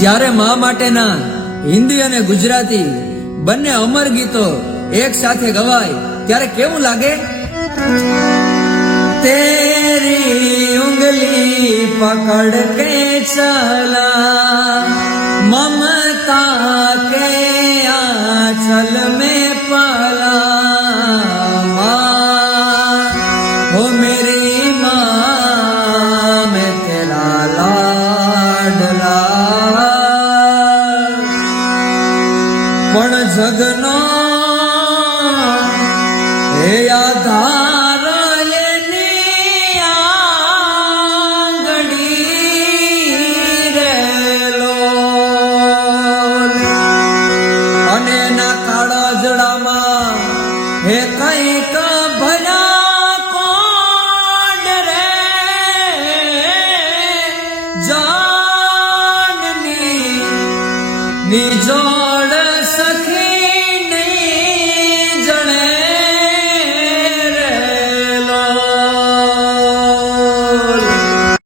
જ્યારે મા માટેના હિન્દી અને ગુજરાતી બંને અમર ગીતો એક સાથે ગવાય ત્યારે કેવું લાગે? તેરી ઉંગલી પકડ કે ચલા મમતા કે આંચલ में पला माँ हो मेरी माँ मैं तेरा लाडला પણ જગનો હે આધાર એની આંગળી રેલો અને ના કાળા જડામાં હે કઈક ભયા કોડ રે જાનની નિજોડ